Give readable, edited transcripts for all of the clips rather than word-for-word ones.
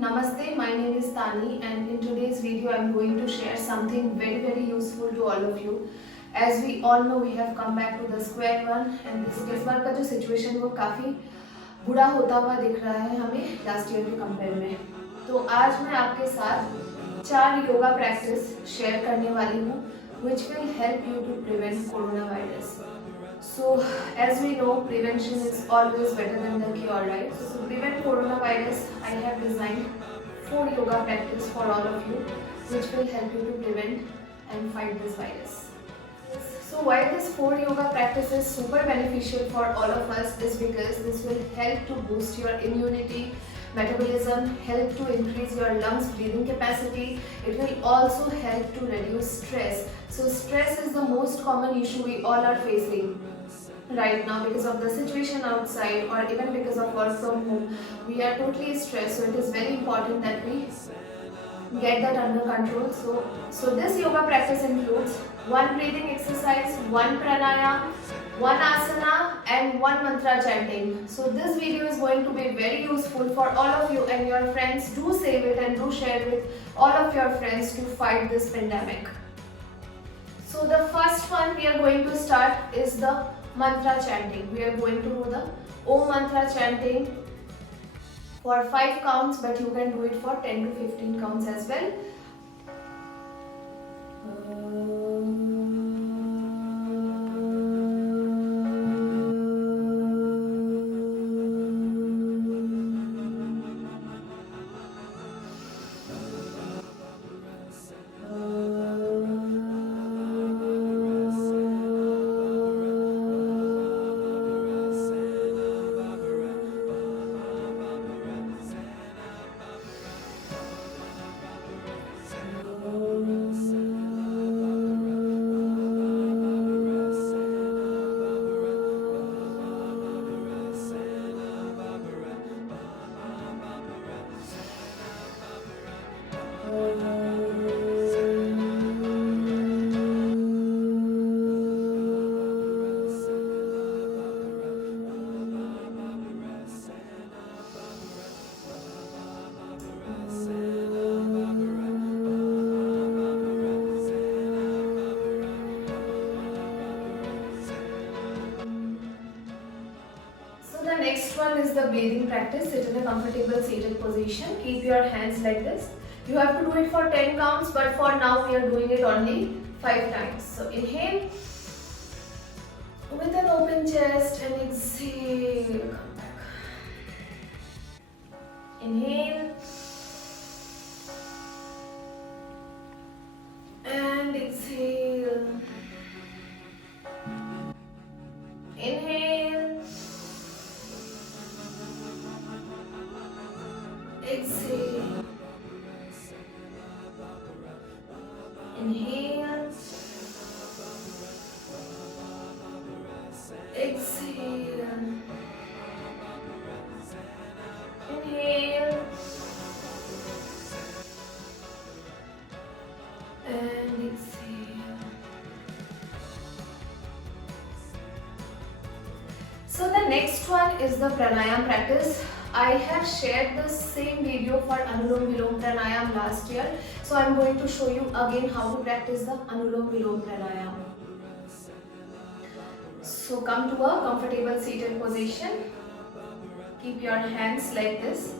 Namaste, my name is Tani and in today's video I am going to share something very useful to all of you. As we all know we have come back to the square one and इस बार का जो situation वो काफ़ी बुरा होता हुआ दिख रहा है हमें लास्ट ईयर के कंपेयर में। तो आज मैं आपके साथ 4 योगा प्रैक्टिस शेयर करने वाली हूँ which will help you to prevent coronavirus. So as we know, prevention is always better than the cure, right? So to prevent coronavirus, I have designed 4 yoga practice for all of you, which will help you to prevent and fight this virus. So why this 4 yoga practice is super beneficial for all of us is because this will help to boost your immunity, metabolism, help to increase your lungs breathing capacity. It will also help to reduce stress. So stress is the most common issue we all are facing right now because of the situation outside or even because of work from home. We are totally stressed, so it is very important that we get that under control. So this yoga practice includes 1 breathing exercise, 1 pranayama, 1 asana and 1 mantra chanting. So this video is going to be very useful for all of you and your friends. Do save it and do share it with all of your friends to fight this pandemic. So the first one we are going to start is the mantra chanting. We are going to do the Om mantra chanting for 5 counts, but you can do it for 10 to 15 counts as well. Next one is the breathing practice. Sit in a comfortable seated position. Keep your hands like this. You have to do it for 10 counts, but for now we are doing it only 5 times. So inhale with an open chest and exhale. Come back. Inhale and exhale. Inhale. Exhale. Inhale. Exhale. Inhale. And exhale. So the next one is the pranayama practice. I have shared the same video for Anulom Vilom Pranayam last year. So I am going to show you again how to practice the Anulom Vilom Pranayam. So come to a comfortable seated position. Keep your hands like this.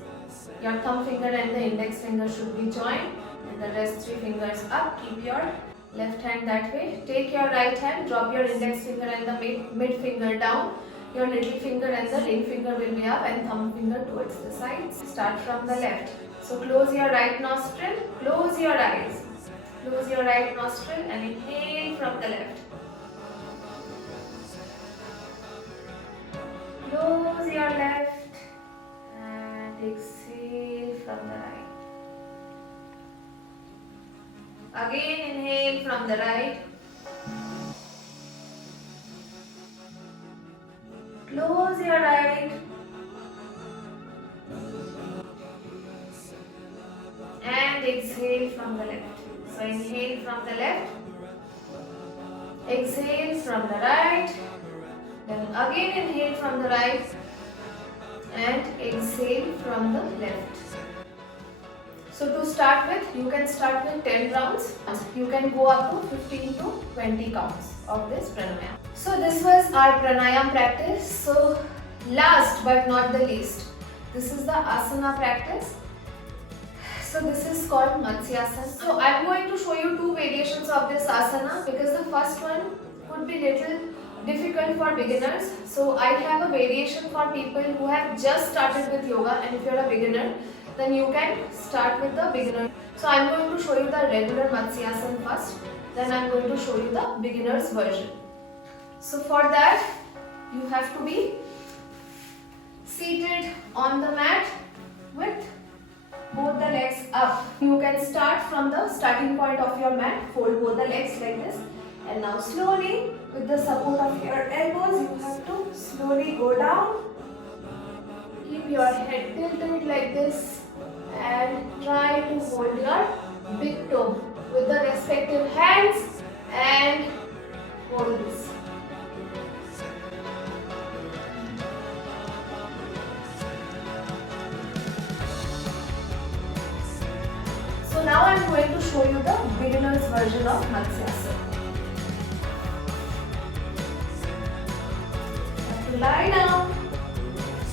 Your thumb finger and the index finger should be joined and the rest 3 fingers up. Keep your left hand that way. Take your right hand, drop your index finger and the mid finger down. Your little finger and the ring finger will be up and thumb finger towards the sides. Start from the left. So close your right nostril, close your eyes. Close your right nostril and inhale from the left. Close your left and exhale from the right. Again inhale from the right. Close your right and exhale from the left. So inhale from the left, exhale from the right, then again inhale from the right and exhale from the left. So to start with, you can start with 10 rounds. You can go up to 15 to 20 counts of this pranayam. So this was our pranayam practice. So last but not the least, this is the asana practice. So this is called Matsyasana. So I am going to show you two variations of this asana because the first one could be little difficult for beginners. So I have a variation for people who have just started with yoga, and if you are a beginner, then you can start with the beginner. So I am going to show you the regular Matsyasana first, then I am going to show you the beginner's version. So for that, you have to be seated on the mat with both the legs up. You can start from the starting point of your mat, fold both the legs like this, and now slowly with the support of your elbows, you have to slowly go down. Keep your head tilted like this and try to hold your big toe with the respective hands and hold this. So now I am going to show you the beginner's version of Matsyasana. You have to lie down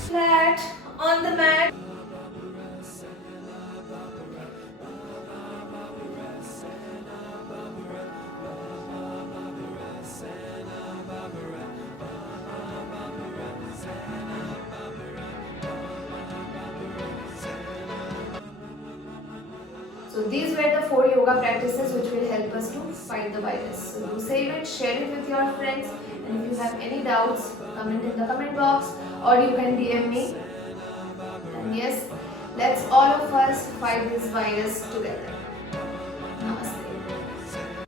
flat on the mat. So these were the 4 yoga practices which will help us to fight the virus. So do save it, share it with your friends, and if you have any doubts, comment in the comment box or you can DM me. And yes, let's all of us fight this virus together.